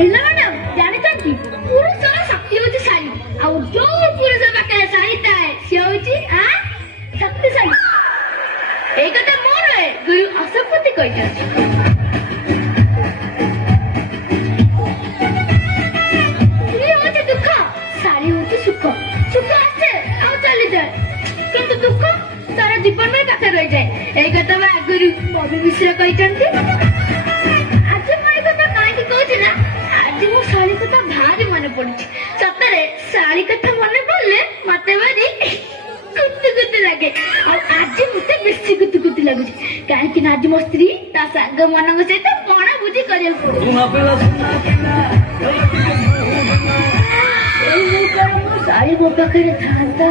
ହେଲା ମ୍ୟାଡାମ ଜାଣିଛନ୍ତି ପୁରୁଷର ଶକ୍ତି ହଉଛି ଶାଢୀ ଆଉ ଯୋଉ ପୁରୁଷ ପାଖରେ ଶାଢୀ ଥାଏ ସେ ହଉଛି ଶକ୍ତିଶାଳୀ। ଏଇ କଥା ମୁଁ ନୁହେଁ ଗୁରୁ ଅଶୋକପତି କହିଛନ୍ତି। ସ୍ତ୍ରୀ ହଉଛି ଦୁଃଖ ଶାଢୀ ହଉଛି ସୁଖ। ସୁଖ ଆସେ ଆଉ ଚାଲିଯାଏ କିନ୍ତୁ ଦୁଃଖ ସାରା ଜୀବନ ପାଇଁ ପାଖରେ ରହିଯାଏ। ଏଇ କଥା ବା ଆଗରୁ ବବି ମିଶ୍ର କହିଛନ୍ତି। ଆଜି ମୁଁ ଏଇ କଥା କାହିଁକି କହୁଛି ନା ଆଜି ମୋ ଶାଢୀ କଥା ଭାରି ମନେ ପଡୁଛି। ସତରେ ଶାଢୀ କଥା ମନେ ପଡିଲେ ମତେ ଭାରି କୁତୁକୁତୁ ଲାଗେ ଆଉ ଆଜି ମତେ ବେଶୀ କୁତୁକୁତୁ ଲାଗୁଛି କାହିଁକି ନା ଆଜି ମୋ ସ୍ତ୍ରୀ ତା ସାଙ୍ଗ ମାନଙ୍କ ସହିତ ପଣା ଭୋଜି କରିବାକୁ ପଡୁଛି। ଏଇ ମୌକାରେ ମୋ ଶାଢୀ ମୋ ପାଖରେ ଥାନ୍ତା।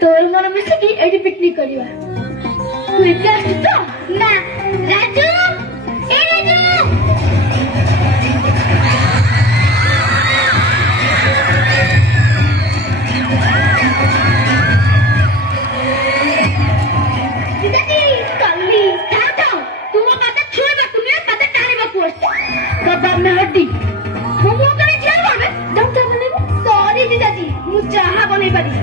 ତୋର ମୋର ମିଶିକି ଏଠି ପିକନିକ କରିବା। ତୁ ଏତେ ଆସିଛୁ ତ ନା ରାଜୁ ଏ ରାଜୁ କାଲି ଥାଉ ଥାଉ ତୁ ମୋ ପାଦ ଛୁଇଁବାକୁ ନୁହେଁ ପାଦ ଟାଣିବାକୁ ଆସିଛୁ। ବାବା ଆମେ ହଟି ମୁଁ ମୋ ଘରେ ଠିଆ କରିବେ ଯାଉ ଚା ବନେଇବୁ। ସରି ଦିଦି ମୁଁ ଚାହା ବନେଇ ପାରିବି।